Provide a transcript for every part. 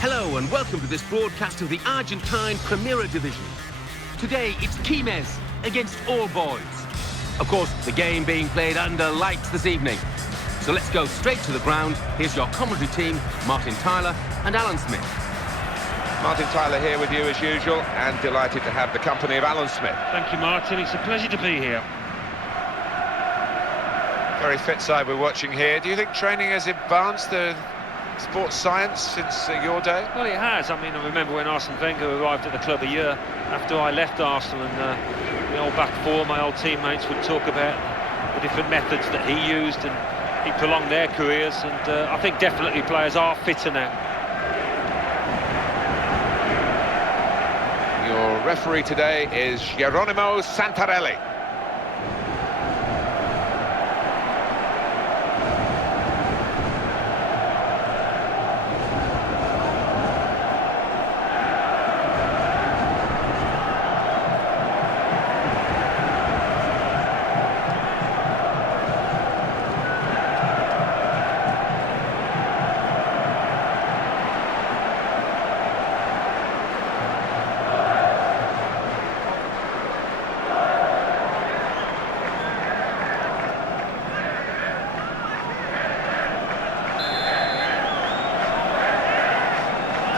Hello and welcome to this broadcast of the Argentine Primera Division. Today it's Quilmes against All Boys. Of course, the game being played under lights this evening. So let's go straight to the ground. Here's your commentary team, Martin Tyler and Alan Smith. Martin Tyler here with you as usual, and delighted to have the company of Alan Smith. Thank you, Martin. It's a pleasure to be here. Very fit side we're watching here. Do you think training has advanced the sports science since your day? Well, it has. I mean, I remember when Arsene Wenger arrived at the club a year after I left Arsenal, and the old back four, my old teammates would talk about the different methods that he used, and he prolonged their careers, and I think definitely players are fitter now. Your referee today is Geronimo Santarelli.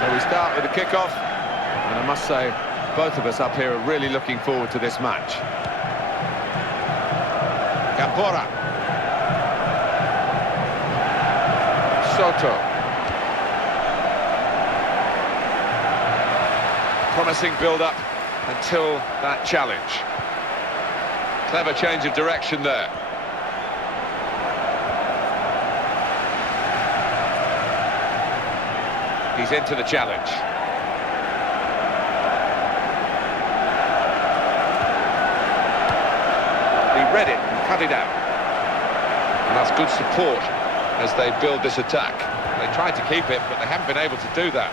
So we start with the kickoff, and I must say, both of us up here are really looking forward to this match. Campora. Soto. Promising build-up until that challenge. Clever change of direction there. He's into the challenge. He read it and cut it out. And that's good support as they build this attack. They tried to keep it, but they haven't been able to do that.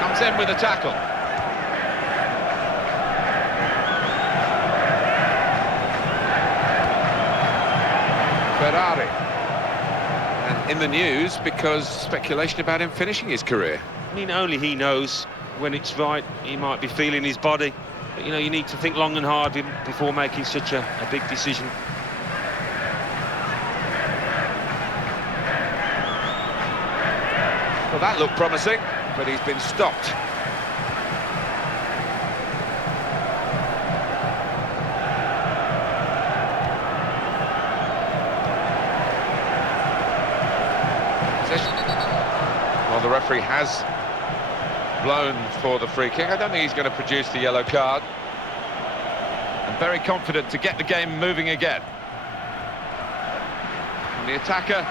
Comes in with a tackle. Ferrari. And in the news because speculation about him finishing his career. I mean, only he knows when it's right. He might be feeling his body, but you know, you need to think long and hard before making such a big decision. Well, that looked promising, but he's been stopped. Well, the referee has blown for the free kick. I don't think he's going to produce the yellow card. And very confident to get the game moving again. And the attacker,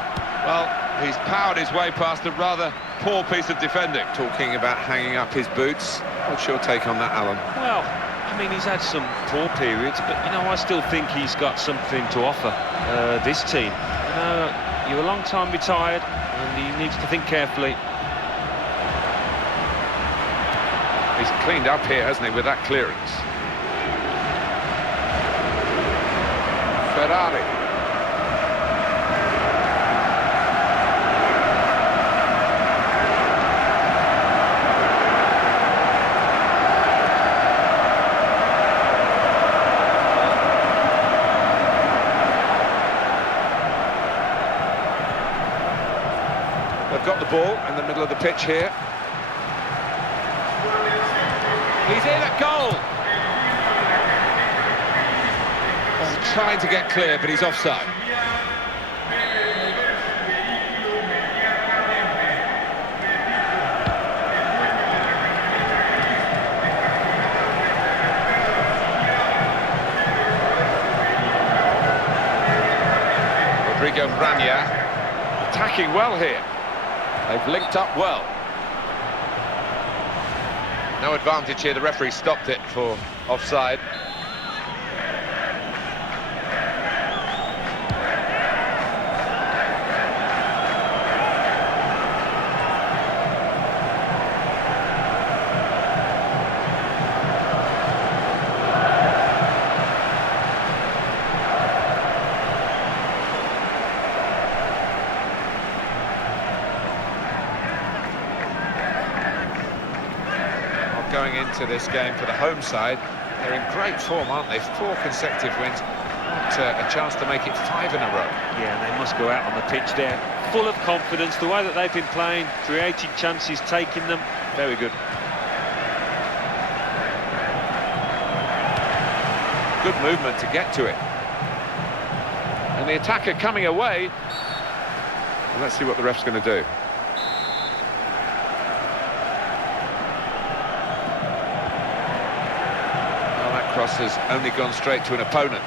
well, he's powered his way past a rather poor piece of defending. Talking about hanging up his boots. What's your take on that, Alan? Well, I mean, he's had some poor periods, but, you know, I still think he's got something to offer this team. You know, you're a long time retired, and he needs to think carefully. He's cleaned up here, hasn't he, with that clearance. Ferrari. They've got the ball in the middle of the pitch here. He's in at goal. Oh, trying to get clear, but he's offside. Rodrigo Branya attacking well here. They've linked up well. No advantage here, the referee stopped it for offside. going into this game for the home side. They're in great form, aren't they? 4 consecutive wins. What a chance to make it 5 in a row. Yeah, they must go out on the pitch there, full of confidence. The way that they've been playing, creating chances, taking them, very good. Good movement to get to it. And the attacker coming away. And let's see what the ref's going to do. Well, that cross has only gone straight to an opponent.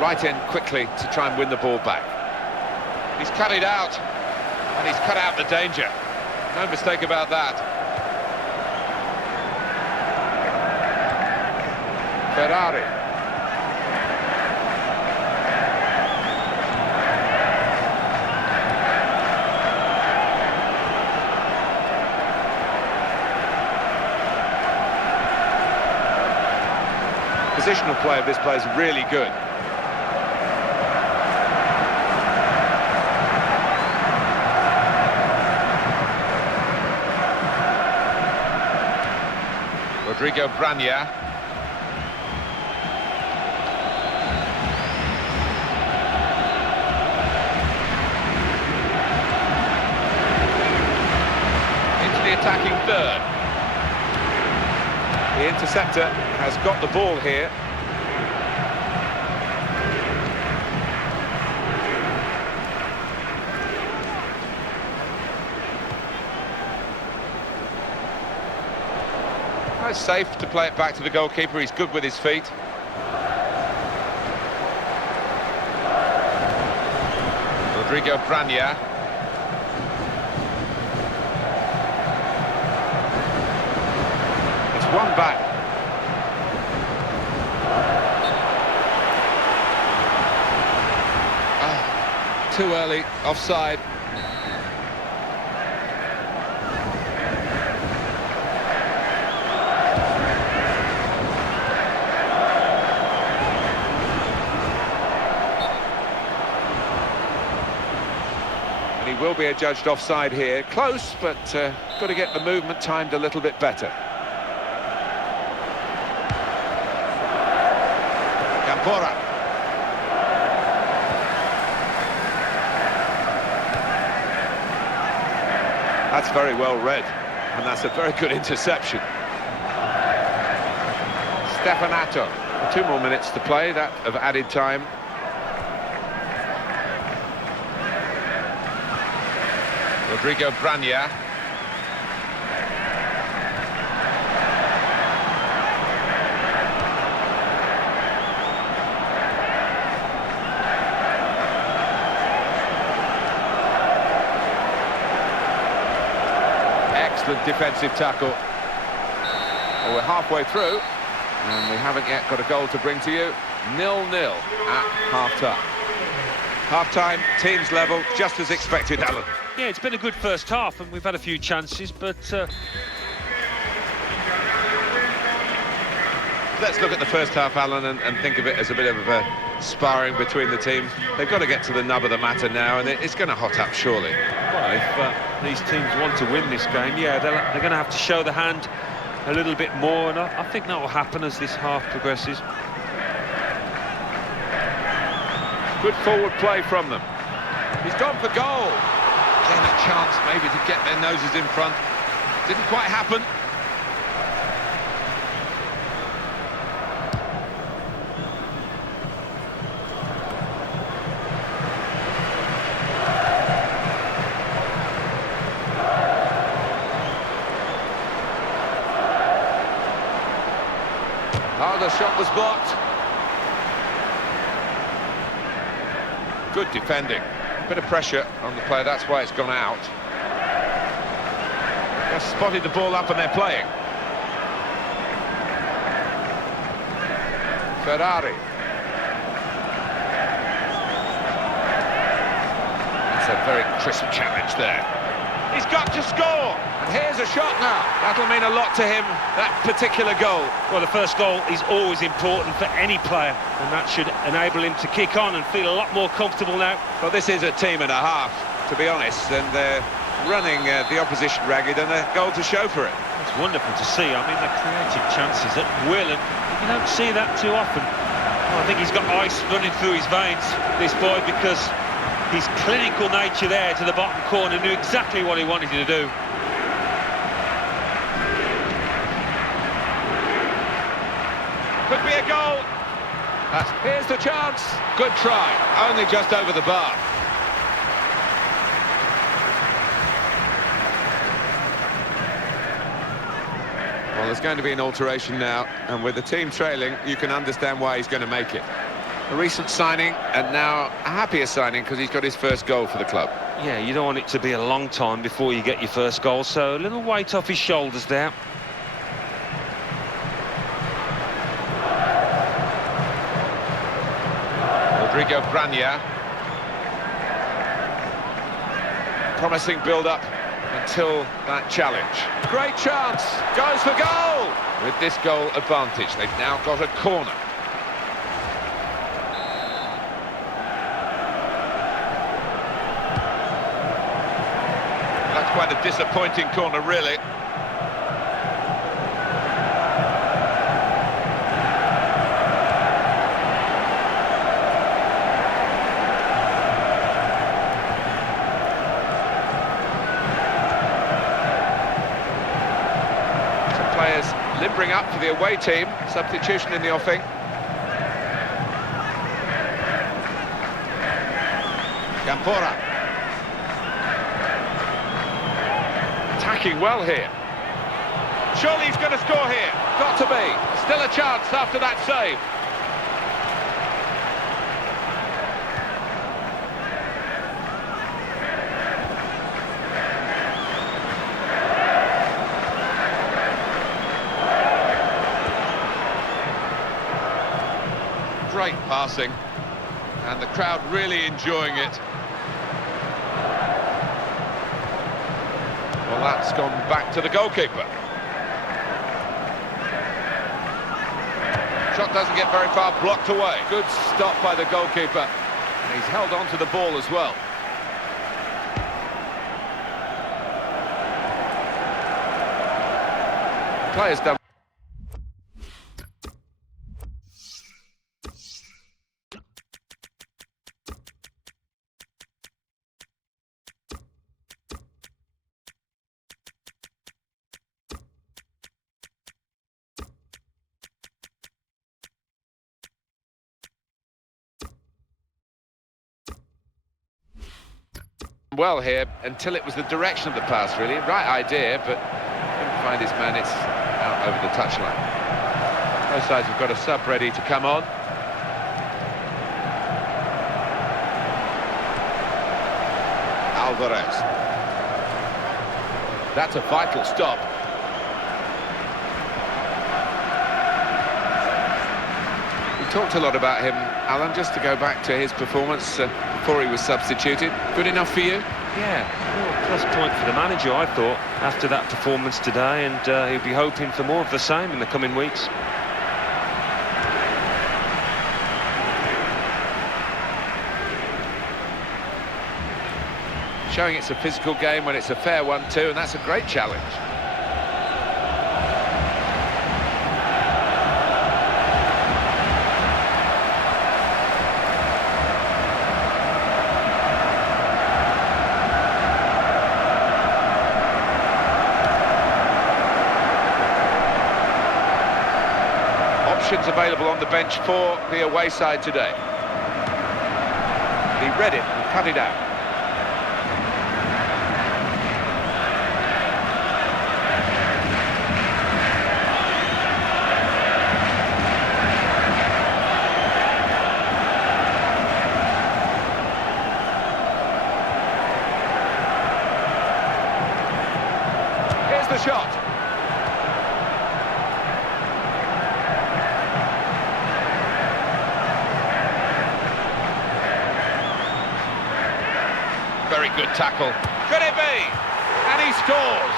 Right in quickly to try and win the ball back. He's cut it out, and he's cut out the danger. No mistake about that. Ferrari. Positional play of this player is really good. Rodrigo Branya. Into the attacking third. The interceptor has got the ball here. It's safe to play it back to the goalkeeper. He's good with his feet. Rodrigo Branya. It's one back. Oh, too early, offside. He will be adjudged offside here. Close, but got to get the movement timed a little bit better. Campora. That's very well read, and that's a very good interception. Stefanato. 2 more minutes to play, that of added time. Rodrigo Branya. Excellent defensive tackle. Well, we're halfway through, and we haven't yet got a goal to bring to you. 0-0 at half-time. Half-time, teams level, just as expected, Alan. Yeah, it's been a good first half, and we've had a few chances, but... Let's look at the first half, Alan, and think of it as a bit of a sparring between the teams. They've got to get to the nub of the matter now, and it's going to hot up, surely. Well, if these teams want to win this game, yeah, they're going to have to show the hand a little bit more, and I think that will happen as this half progresses. Good forward play from them. He's gone for goal. Again, a chance maybe to get their noses in front. Didn't quite happen. Oh, the shot was blocked. Good defending. Bit of pressure on the player, that's why it's gone out. Just spotted the ball up and they're playing. Ferrari. It's a very crisp challenge there. He's got to score. And here's a shot now. That'll mean a lot to him, that particular goal. Well, the first goal is always important for any player, and that should enable him to kick on and feel a lot more comfortable now. Well, this is a team and a half, to be honest, and they're running the opposition ragged, and a goal to show for it. It's wonderful to see. I mean, they're creating chances at will, and you don't see that too often. Well, I think he's got ice running through his veins, this boy, because his clinical nature there to the bottom corner knew exactly what he wanted to do. Could be a goal. Here's the chance. Good try, only just over the bar. Well, there's going to be an alteration now, and with the team trailing, you can understand why he's going to make it. A recent signing, and now a happier signing because he's got his first goal for the club. Yeah, you don't want it to be a long time before you get your first goal, so a little weight off his shoulders there. Rodrigo Grania. Promising build-up until that challenge. Great chance, goes for goal! With this goal advantage, they've now got a corner. That's quite a disappointing corner, really. Players limbering up for the away team. Substitution in the offing. Campora. Attacking well here. Surely he's going to score here. Got to be. Still a chance after that save. Great passing, and the crowd really enjoying it. Well, that's gone back to the goalkeeper. Shot doesn't get very far, blocked away. Good stop by the goalkeeper. He's held on to the ball as well. Players done. Well here, until it was the direction of the pass, really. Right idea, but couldn't find his man. It's out over the touchline. Both sides have got a sub ready to come on. Alvarez. That's a vital stop. We talked a lot about him, Alan, just to go back to his performance before he was substituted. Good enough for you? Yeah, well, plus point for the manager, I thought, after that performance today, and he'll be hoping for more of the same in the coming weeks. Showing it's a physical game when it's a fair one too, and that's a great challenge. Options available on the bench for the away side today. He read it and cut it out. Here's the shot. Very good tackle. Could it be? he scores!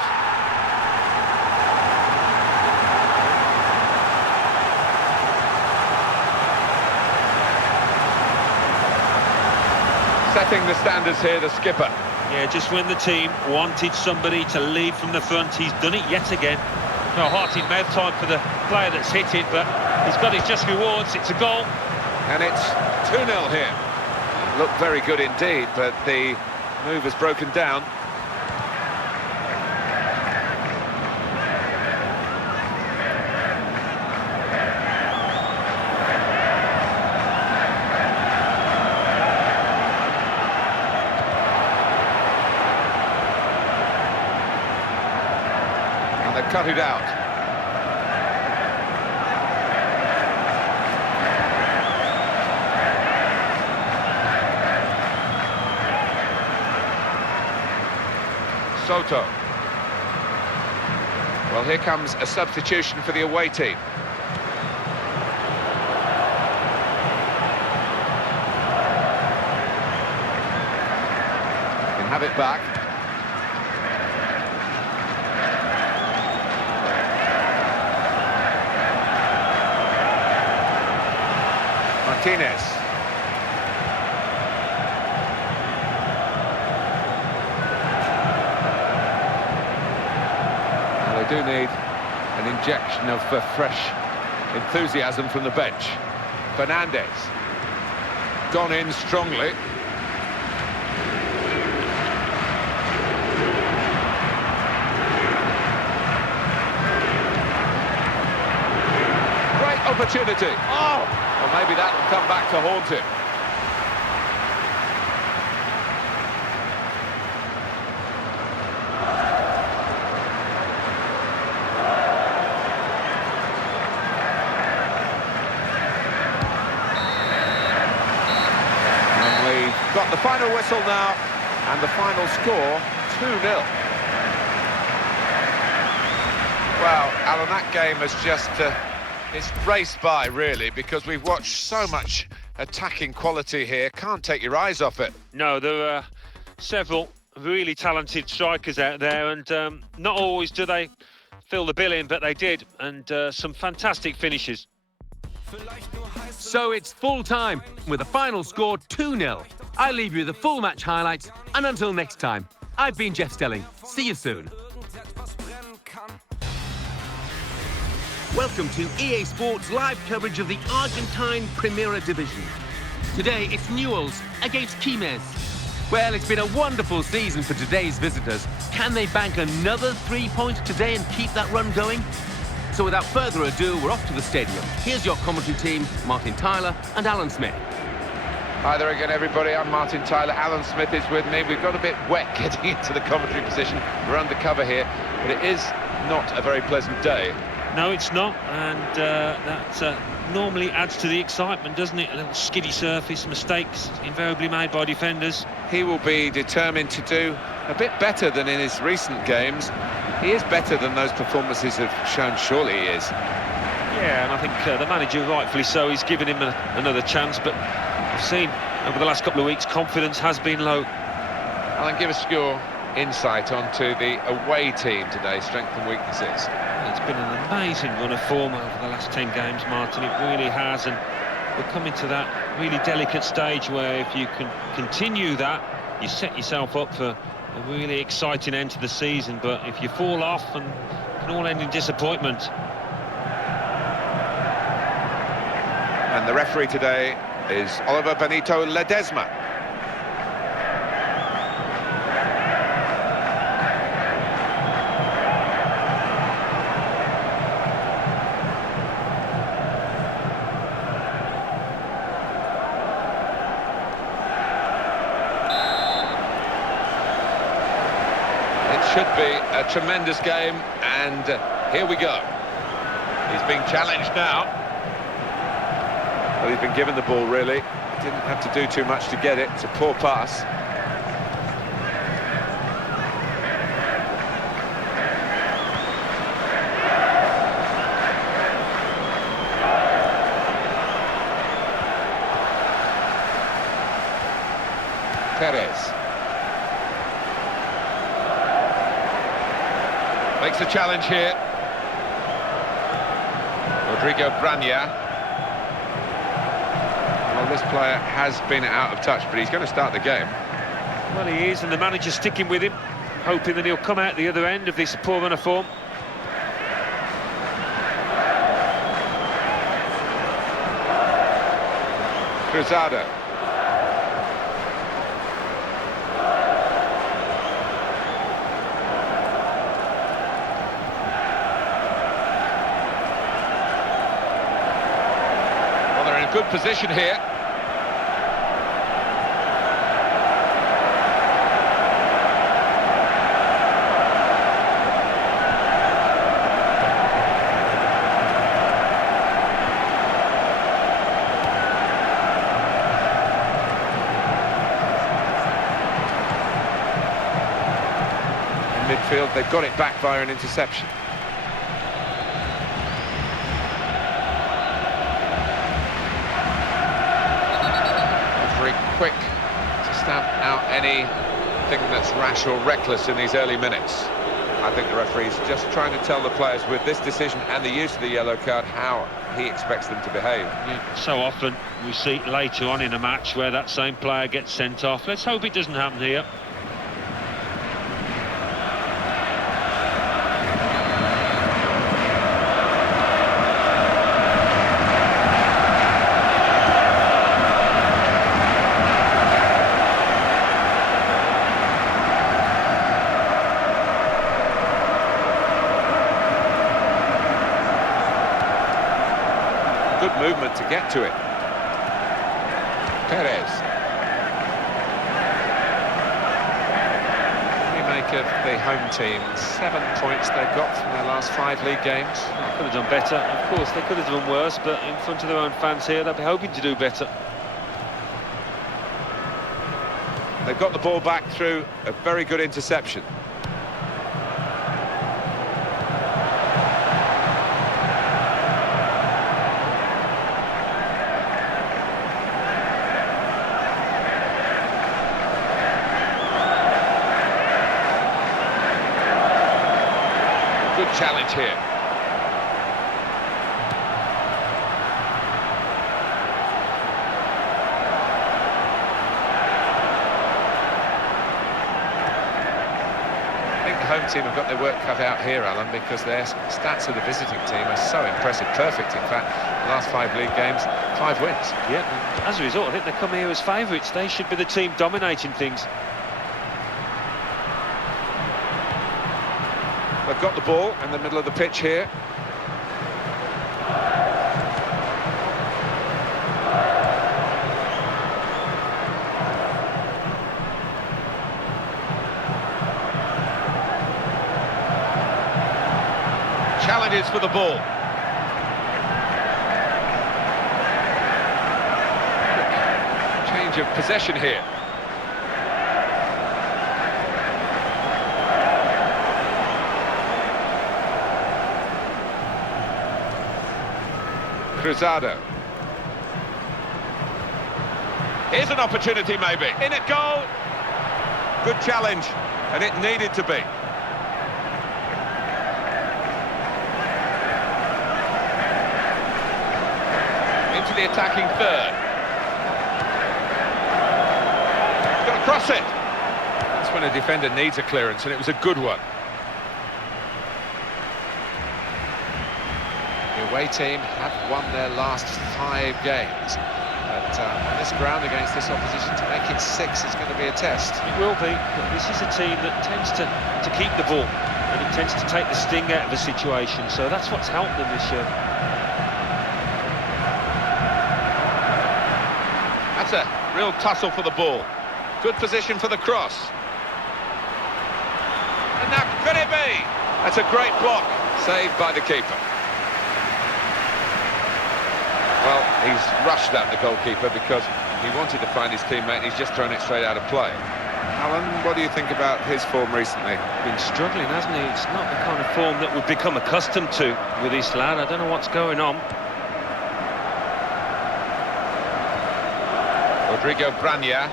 Setting the standards here, the skipper. Yeah, just when the team wanted somebody to lead from the front, he's done it yet again. No heart in mouth time for the player that's hit it, but he's got his just rewards. It's a goal. And it's 2-0 here. Looked very good indeed, but the move has broken down. And they've cut it out. Soto. Well, here comes a substitution for the away team. Can have it back. Martinez. They do need an injection of fresh enthusiasm from the bench. Fernandez. Gone in strongly. Great opportunity. Oh! Well, maybe that will come back to haunt him. Got the final whistle now, and the final score, 2-0. Well, Alan, that game has just it's raced by, really, because we've watched so much attacking quality here. Can't take your eyes off it. No, there are several really talented strikers out there, and not always do they fill the bill in, but they did, and some fantastic finishes. So it's full time, with the final score 2-0. I leave you the full match highlights, and until next time, I've been Jeff Stelling. See you soon. Welcome to EA Sports live coverage of the Argentine Primera Division. Today it's Newell's against Quilmes. Well, it's been a wonderful season for today's visitors. Can they bank another 3 points today and keep that run going? So without further ado, we're off to the stadium. Here's your commentary team, Martin Tyler and Alan Smith. Hi there again, everybody. I'm Martin Tyler. Alan Smith is with me. We've got a bit wet getting into the commentary position. We're undercover here, but it is not a very pleasant day. No, it's not, and that normally adds to the excitement, doesn't it? A little skiddy surface, mistakes invariably made by defenders. He will be determined to do a bit better than in his recent games. He is better than those performances have shown, surely he is. Yeah, and I think the manager, rightfully so, he's given him another chance, but I've seen over the last couple of weeks confidence has been low. Alan, give us your insight onto the away team today, strengths and weaknesses. It's been an amazing run of form over the last 10 games, Martin, it really has, and we're coming to that really delicate stage where if you can continue that, you set yourself up for a really exciting end to the season, but if you fall off, and it can all end in disappointment. And the referee today is Oliver Benito Ledesma. It should be a tremendous game, and here we go. He's being challenged now. Well, he's been given the ball, really. He didn't have to do too much to get it. It's a poor pass. Perez. Makes the challenge here. Rodrigo Branya. Well, this player has been out of touch, but he's going to start the game. Well, he is, and the manager's sticking with him, hoping that he'll come out the other end of this poor run of form. Cruzado. Well, they're in a good position here. Midfield, they've got it back via an interception. Very quick to stamp out anything that's rash or reckless in these early minutes. I think the referee's just trying to tell the players with this decision and the use of the yellow card how he expects them to behave. Yeah, so often we see later on in a match where that same player gets sent off. Let's hope it doesn't happen here. Good movement to get to it. Perez. What do you make of the home team? 7 points they've got from their last 5 league games. They could have done better, of course. They could have done worse, but in front of their own fans here, they'll be hoping to do better. They've got the ball back through a very good interception. Good challenge here. I think the home team have got their work cut out here, Alan, because their stats of the visiting team are so impressive. Perfect, in fact. The last 5 league games, 5 wins. Yeah, and as a result, I think they come here as favourites. They should be the team dominating things. They've got the ball in the middle of the pitch here. Challenges for the ball. Change of possession here. Cruzado. Here's an opportunity, maybe. In at goal. Good challenge, and it needed to be. Into the attacking third. He's got to cross it. That's when a defender needs a clearance, and it was a good one. The away team have won their last 5 games, but on this ground against this opposition, to make it 6 is going to be a test. It will be, but this is a team that tends to keep the ball, and it tends to take the sting out of the situation, so that's what's helped them this year. That's a real tussle for the ball. Good position for the cross. And now, could it be? That's a great block, saved by the keeper. Well, he's rushed at the goalkeeper because he wanted to find his teammate, and he's just thrown it straight out of play. Alan, what do you think about his form recently? Been struggling, hasn't he? It's not the kind of form that we've become accustomed to with this lad. I don't know what's going on. Rodrigo Branya.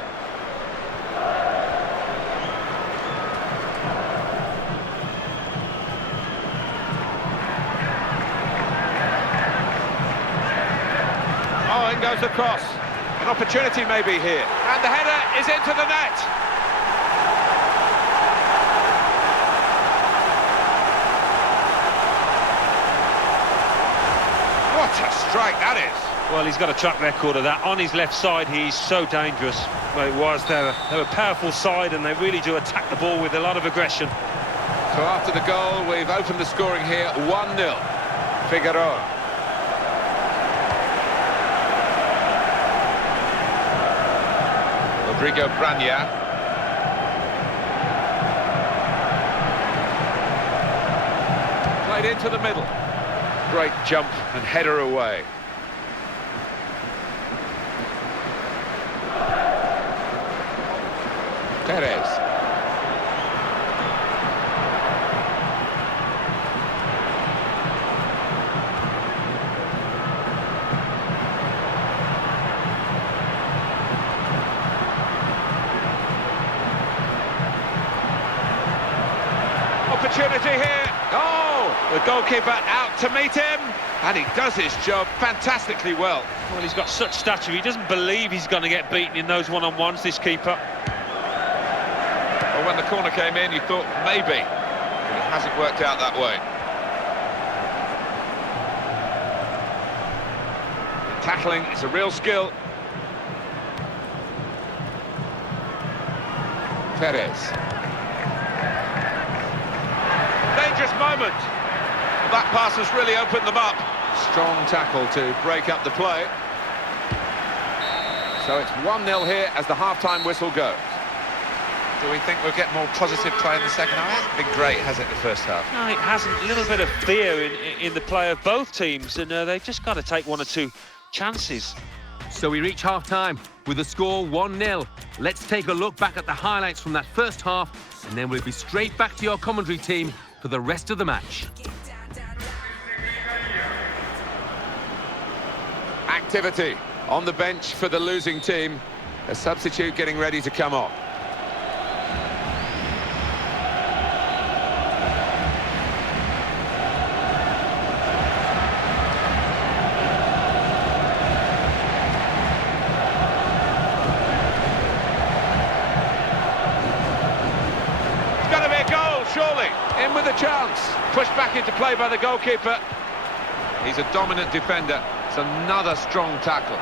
goes the cross. An opportunity maybe here. And the header is into the net. What a strike that is. Well, he's got a track record of that. On his left side, he's so dangerous. Well, it was. They're a powerful side, and they really do attack the ball with a lot of aggression. So after the goal, we've opened the scoring here, 1-0. Figueroa. Rodrigo Branya. Played into the middle. Great jump and header away. Perez. Opportunity here. Oh, the goalkeeper out to meet him, and he does his job fantastically well. Well, he's got such stature. He doesn't believe he's going to get beaten in those one-on-ones, this keeper. Well, when the corner came in, you thought maybe, but it hasn't worked out that way. The tackling is a real skill. Perez. Dangerous moment. That pass has really opened them up. Strong tackle to break up the play. So it's 1-0 here as the half-time whistle goes. Do we think we'll get more positive play in the second half? It hasn't been great, has it, the first half? No, it hasn't. A little bit of fear in the play of both teams, and they've just got to take one or two chances. So we reach half-time with the score 1-0. Let's take a look back at the highlights from that first half, and then we'll be straight back to your commentary team for the rest of the match. Activity on the bench for the losing team. A substitute getting ready to come on. It's going to be a goal, surely. In with a chance. Pushed back into play by the goalkeeper. He's a dominant defender. It's another strong tackle.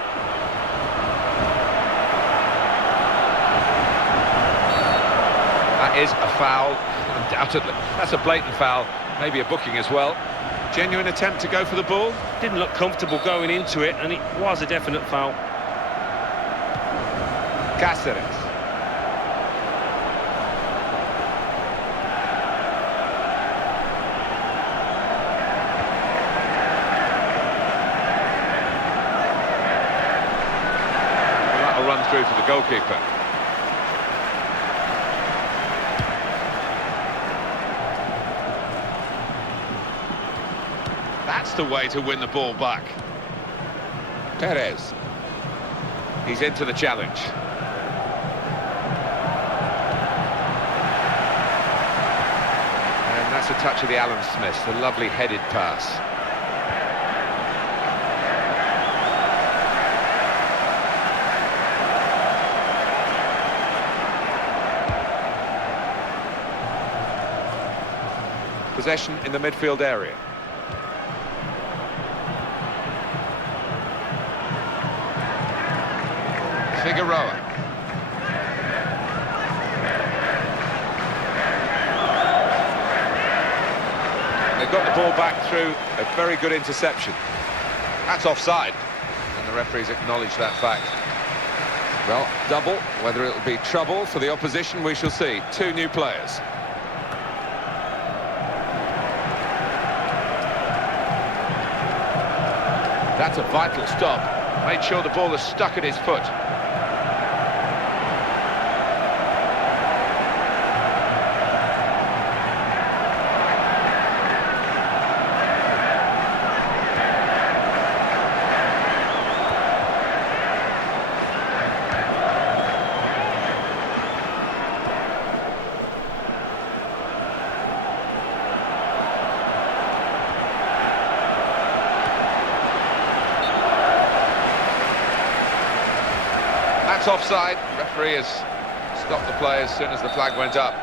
That is a foul, undoubtedly. That's a blatant foul, maybe a booking as well. Genuine attempt to go for the ball. Didn't look comfortable going into it, and it was a definite foul. Cáceres. Run through to the goalkeeper. That's the way to win the ball back. Perez. He's into the challenge. And that's a touch of the Alan Smith, a lovely headed pass. Possession in the midfield area. Figueroa. They've got the ball back through a very good interception. That's offside, and the referees acknowledge that fact. Well, double. Whether it'll be trouble for the opposition, we shall see. Two new players. That's a vital stop. Made sure the ball is stuck at his foot. That's offside. Referee has stopped the play as soon as the flag went up.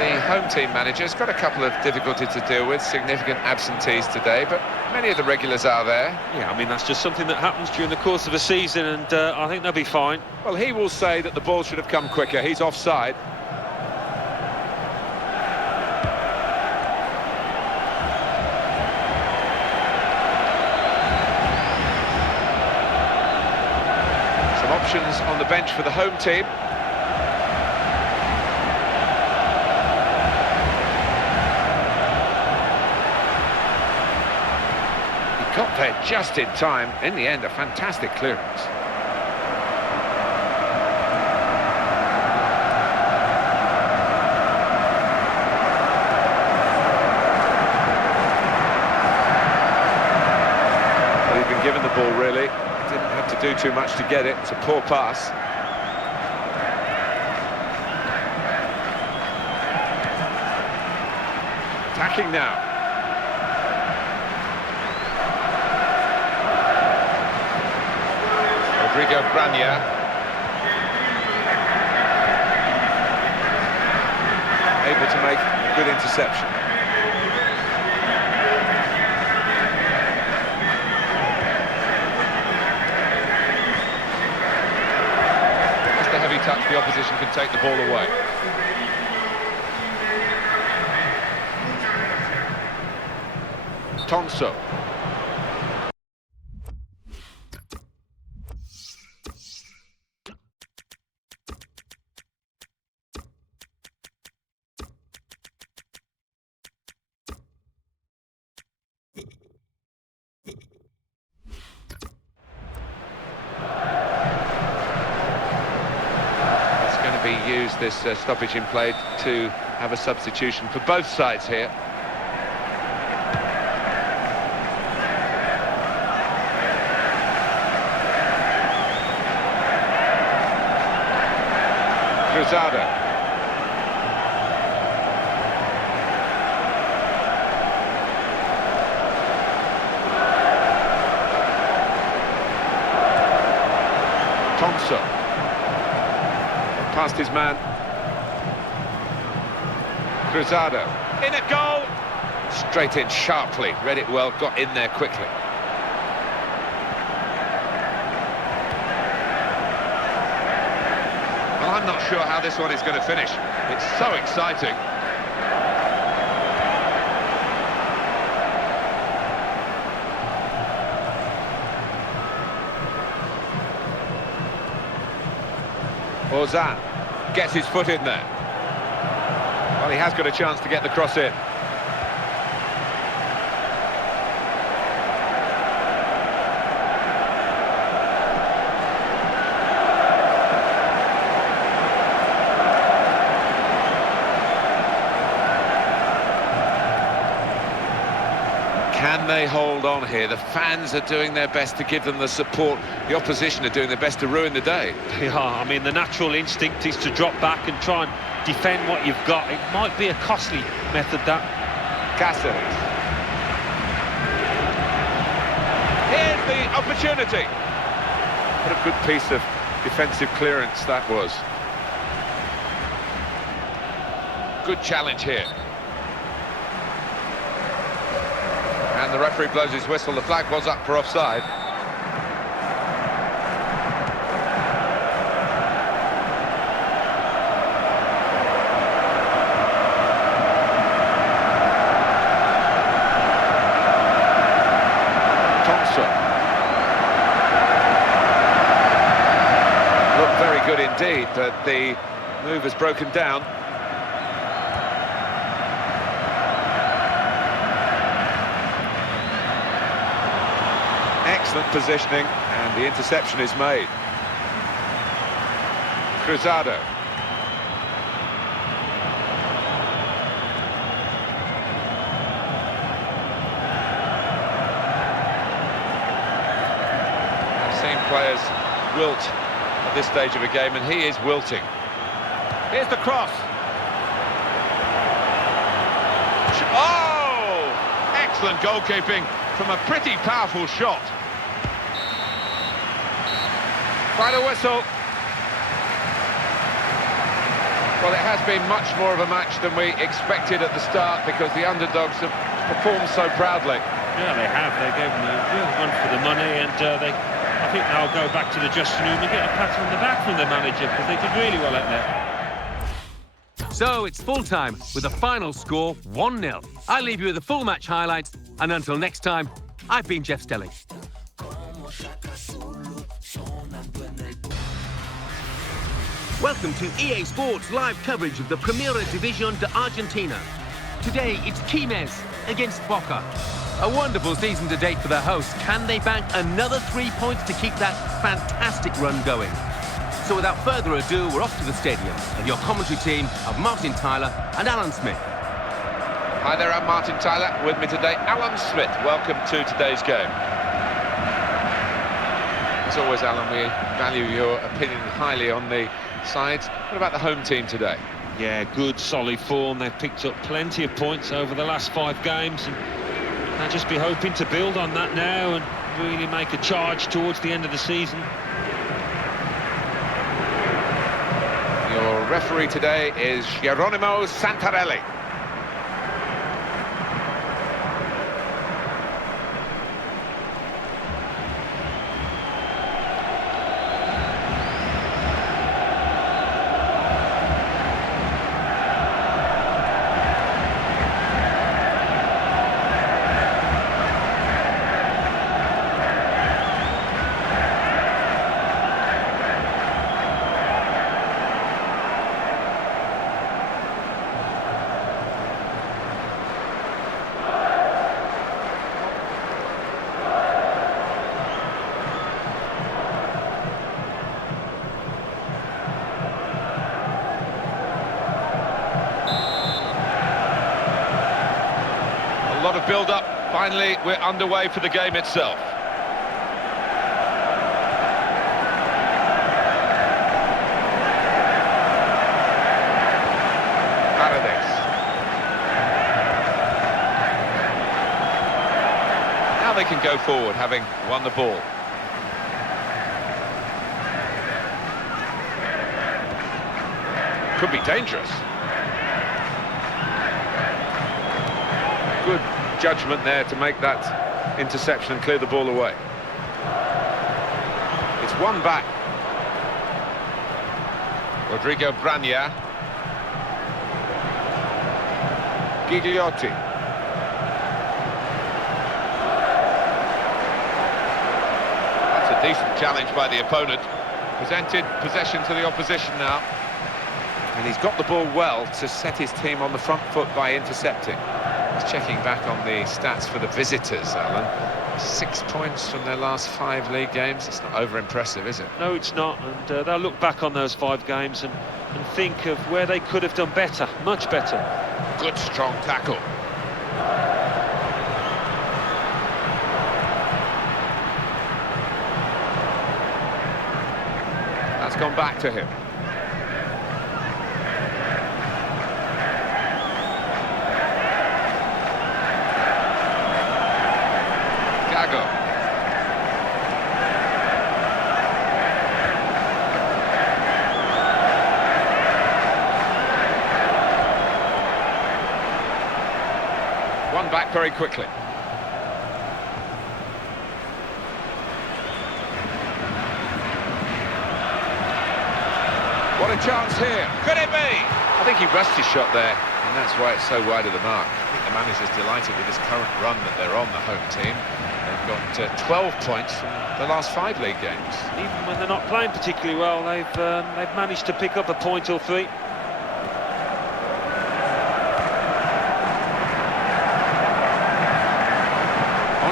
The home team manager's got a couple of difficulties to deal with, significant absentees today, but many of the regulars are there. Yeah, I mean, that's just something that happens during the course of a season, and I think they'll be fine. Well, he will say that the ball should have come quicker. He's offside. Some options on the bench for the home team. Got there just in time. In the end, a fantastic clearance. Well, he's been given the ball, really. Didn't have to do too much to get it. It's a poor pass. Attacking now. Brania. Able to make a good interception. Just a heavy touch, the opposition can take the ball away. Tonso. Use this stoppage in play to have a substitution for both sides here. Cruzado. Tonso. Past his man. Cruzado. In a goal! Straight in sharply. Read it well, got in there quickly. Well, I'm not sure how this one is going to finish. It's so exciting. Ozan gets his foot in there. Well, he has got a chance to get the cross in. Can they hold on here? The fans are doing their best to give them the support. The opposition are doing their best to ruin the day. Yeah, I mean, the natural instinct is to drop back and try and defend what you've got. It might be a costly method, that. Cáceres. Here's the opportunity. What a good piece of defensive clearance that was. Good challenge here. And the referee blows his whistle. The flag was up for offside. Thompson. Looked very good indeed, but the move has broken down. Excellent positioning, and the interception is made. Cruzado. I've seen players wilt at this stage of a game, and he is wilting. Here's the cross. Oh! excellent goalkeeping from a pretty powerful shot. Final whistle. Well, it has been much more of a match than we expected at the start because the underdogs have performed so proudly. Yeah, they have. They gave them a real run for the money, and I think they'll go back to the dressing room and get a pat on the back from the manager because they did really well out there. So it's full time with the final score 1-0. I leave you with the full match highlights, and until next time, I've been Jeff Stelling. Welcome to EA Sports live coverage of the Primera División de Argentina. Today it's Quilmes against Boca. A wonderful season to date for their hosts. Can they bank another 3 points to keep that fantastic run going? So without further ado, we're off to the stadium with your commentary team of Martin Tyler and Alan Smith. Hi there, I'm Martin Tyler. With me today, Alan Smith. Welcome to today's game. As always, Alan, we value your opinion highly on the sides. What about the home team today? Yeah, good, solid form. They've picked up plenty of points over the last 5 games, and they'll just be hoping to build on that now and really make a charge towards the end of the season. Your referee today is Geronimo Santarelli. A lot of build-up. Finally, we're underway for the game itself. Paredes. Now they can go forward, having won the ball. Could be dangerous. Good judgment there to make that interception and clear the ball away. It's one back. Rodrigo Brania. Gigliotti. That's a decent challenge by the opponent. Presented possession to the opposition now. And he's got the ball well to set his team on the front foot by intercepting. Checking back on the stats for the visitors, Alan. 6 points from their last 5 league games. It's not over-impressive, is it? No, it's not, and they'll look back on those 5 games and think of where they could have done better, much better. Good, strong tackle. That's gone back to him. One back very quickly. What a chance here. Could it be? I think he rushed his shot there, and that's why it's so wide of the mark. I think the manager's delighted with this current run that they're on, the home team. They've got 12 points from the last 5 league games. Even when they're not playing particularly well, they've managed to pick up a point or 3.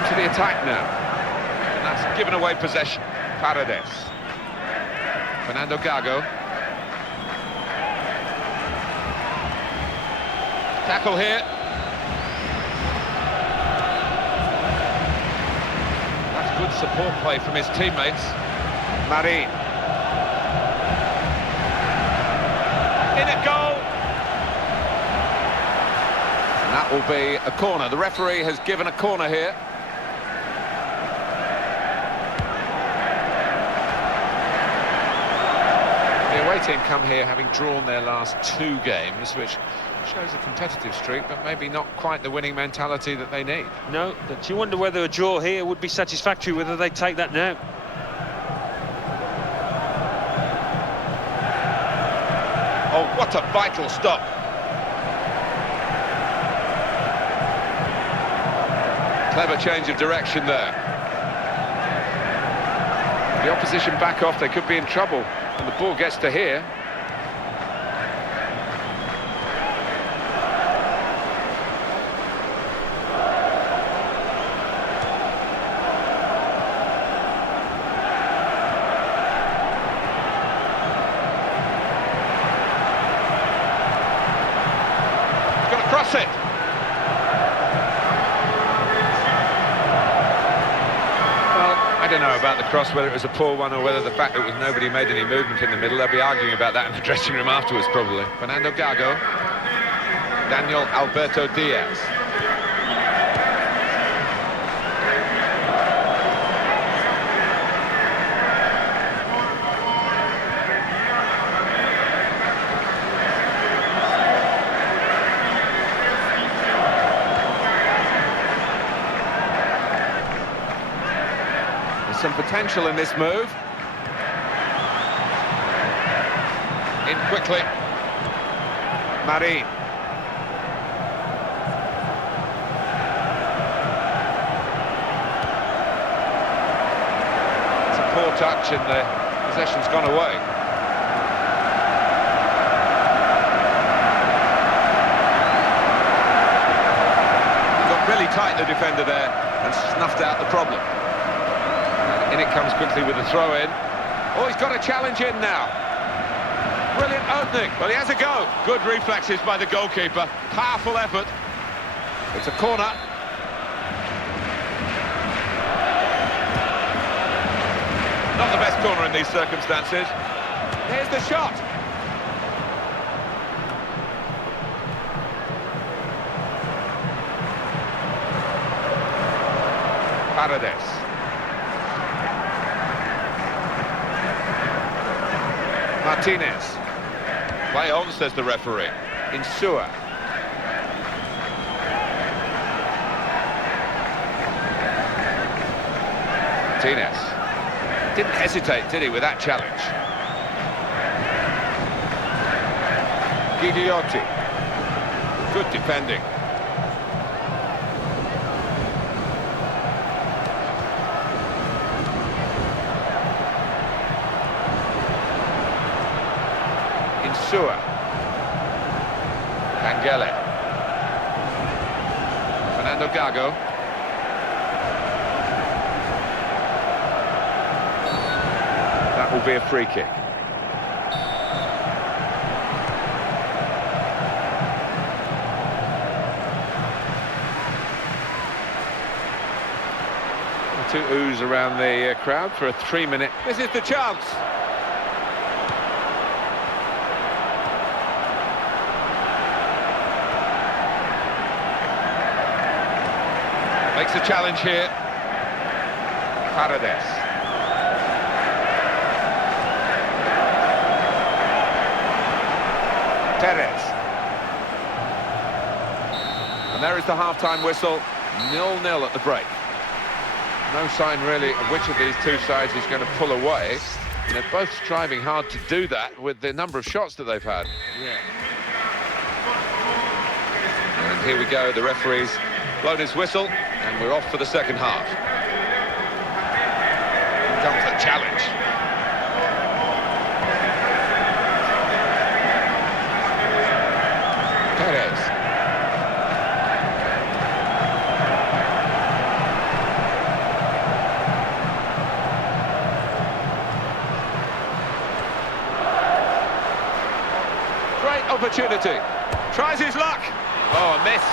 To the attack now, and that's given away possession. Paredes, Fernando Gago, tackle here. That's good support play from his teammates. Marin, in a goal. That will be a corner. The referee has given a corner here. The away team come here having drawn their last 2 games, which shows a competitive streak, but maybe not quite the winning mentality that they need. No, but you wonder whether a draw here would be satisfactory, whether they take that now. Oh, what a vital stop. Clever change of direction there. The opposition back off, they could be in trouble, and the ball gets to here. He's got to cross it. I don't know about the cross, whether it was a poor one or whether the fact that nobody made any movement in the middle. They'll be arguing about that in the dressing room afterwards, probably. Fernando Gago. Daniel Alberto Diaz. Some potential in this move. In quickly. Marin. It's a poor touch and the possession's gone away. He got really tight, the defender there, and snuffed out the problem. In it comes quickly with a throw-in. Oh, he's got a challenge in now. Brilliant opening. Well, he has a go. Good reflexes by the goalkeeper. Powerful effort. It's a corner. Not the best corner in these circumstances. Here's the shot. Paredes. Martinez. Play on, says the referee. Insua. Martinez. Didn't hesitate, did he, with that challenge? Gigliotti. Good defending. Insua. Angele. Fernando Gago. That will be a free kick. Two oohs around the crowd for a 3-minute. This is the chance. Makes a challenge here. Paredes. Perez. And there is the half-time whistle. 0-0 at the break. No sign really of which of these two sides is going to pull away. And they're both striving hard to do that with the number of shots that they've had. Yeah. And here we go, the referee's blown his whistle, and we're off for the second half. Here comes the challenge. Perez. Great opportunity. Tries his luck. Oh, a miss.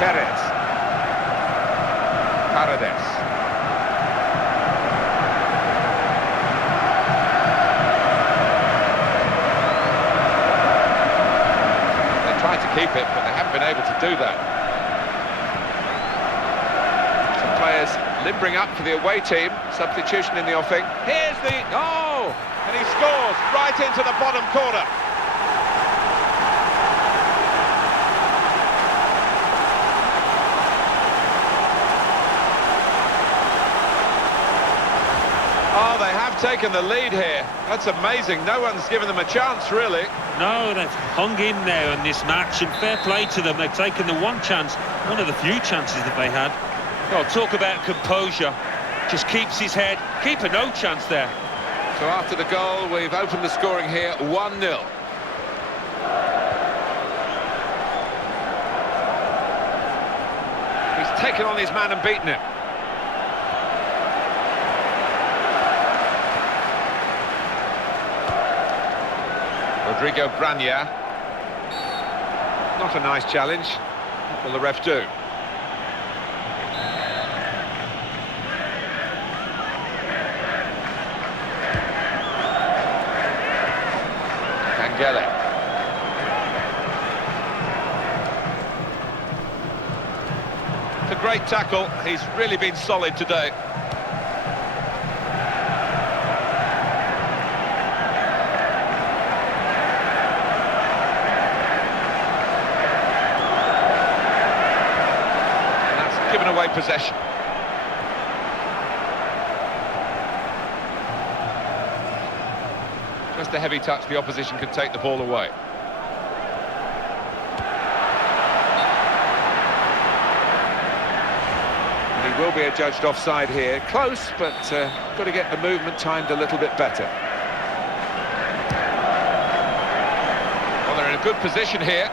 Perez. Paredes. keep it, but they haven't been able to do that. Some players limbering up for the away team. Substitution in the offing. Here's the... Oh! And he scores right into the bottom corner. Oh, they have taken the lead here. That's amazing. No one's given them a chance, really. No, they've hung in there in this match, and fair play to them. They've taken the one chance, one of the few chances that they had. Oh, talk about composure. Just keeps his head. Keeper no chance there. So after the goal, we've opened the scoring here, 1-0. He's taken on his man and beaten him. Rodrigo Branya. Not a nice challenge. What will the ref do? Kangele. It's a great tackle. He's really been solid today. Given away possession. Just a heavy touch, the opposition could take the ball away. And he will be adjudged offside here. Close, but got to get the movement timed a little bit better. Well, they're in a good position here.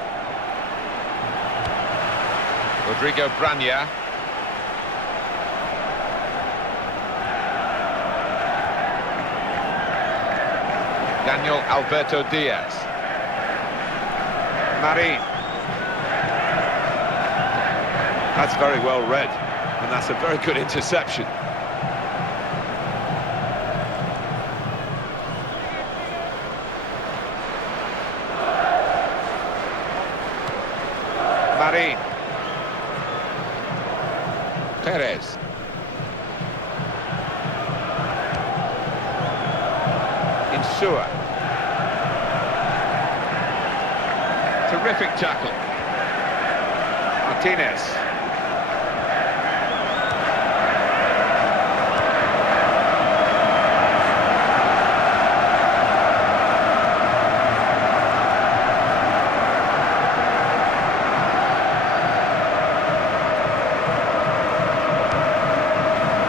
Rodrigo Branya. Daniel Alberto Diaz. Marin. That's very well read, and that's a very good interception. Marin. Perez. Insua. Terrific tackle. Martinez.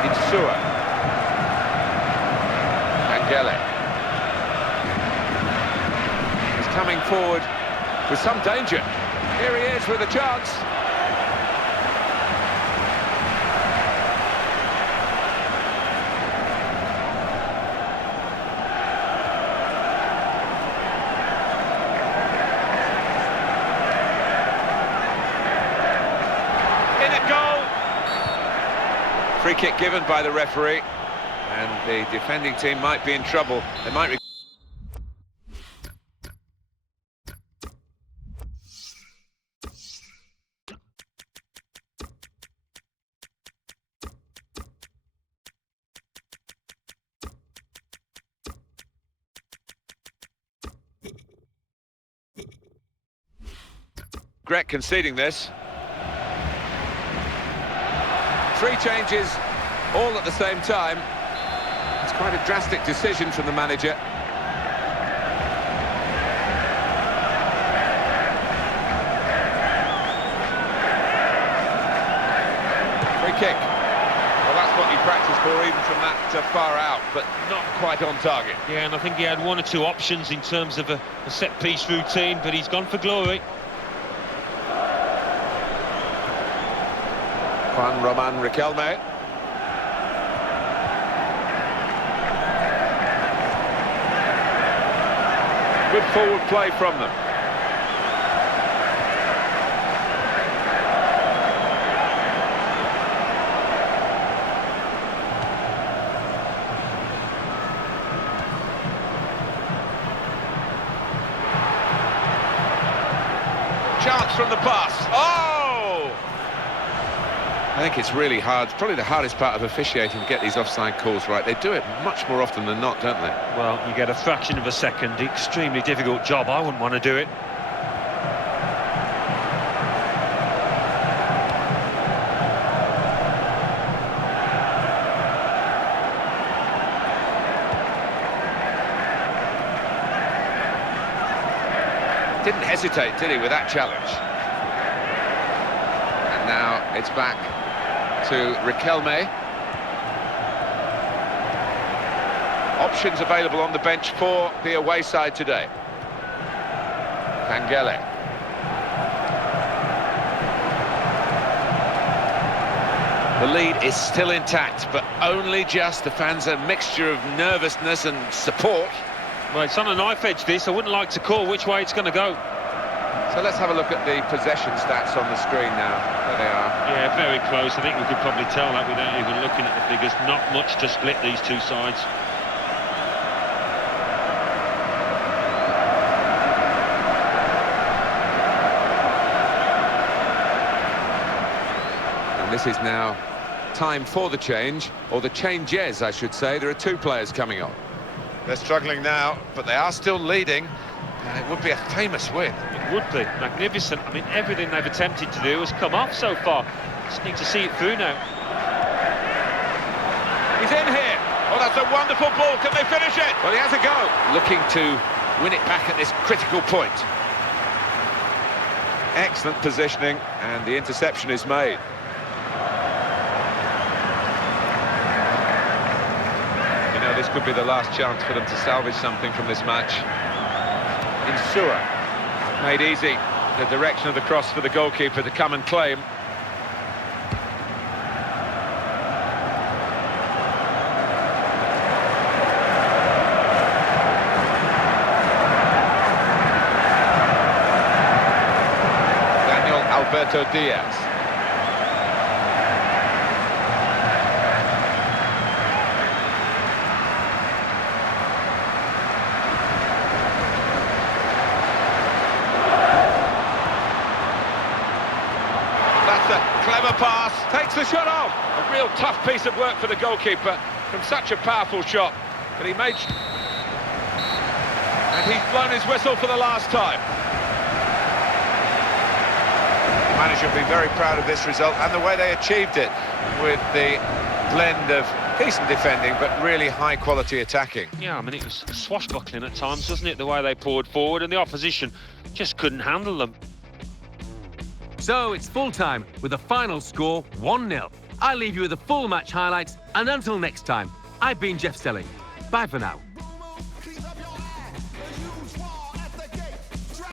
Insua. Kangele. He's coming forward with some danger. Here he is with a chance. In it, goal! Free kick given by the referee, and the defending team might be in trouble. They might regret conceding this. Three changes, all at the same time. It's quite a drastic decision from the manager. Free kick. Well, that's what you practice for, even from that far out, but not quite on target. Yeah, and I think he had one or two options in terms of a set-piece routine, but he's gone for glory. Juan Roman Riquelme. Good forward play from them. chance from the pass. Oh! I think it's really hard. It's probably the hardest part of officiating to get these offside calls right. They do it much more often than not, don't they? Well, you get a fraction of a second. Extremely difficult job. I wouldn't want to do it. Didn't hesitate, did he, with that challenge? And now it's back to Quilmes. Options available on the bench for the away side today. Kangele. The lead is still intact, but only just. The fans a mixture of nervousness and support. Well, it's on a knife edge, this. I wouldn't like to call which way it's going to go. So let's have a look at the possession stats on the screen now. There they are. Yeah, very close. I think we could probably tell that without even looking at the figures. Not much to split these two sides. And this is now time for the change, or the changes, I should say. There are two players coming on. They're struggling now, but they are still leading. It would be a famous win. It would be. Magnificent. I mean, everything they've attempted to do has come off so far. Just need to see it through now. He's in here. Oh, that's a wonderful ball. Can they finish it? Well, he has a go. Looking to win it back at this critical point. Excellent positioning, and the interception is made. You know, this could be the last chance for them to salvage something from this match. Insua made easy the direction of the cross for the goalkeeper to come and claim. Alberto Diaz. That's a clever pass. Takes the shot off. A real tough piece of work for the goalkeeper from such a powerful shot. But he made... And he's blown his whistle for the last time. The manager will be very proud of this result and the way they achieved it, with the blend of decent defending but really high quality attacking. Yeah, I mean, it was swashbuckling at times, wasn't it, the way they poured forward, and the opposition just couldn't handle them. So it's full time with the final score 1-0. I'll leave you with the full match highlights, and until next time, I've been Jeff Stelling. Bye for now.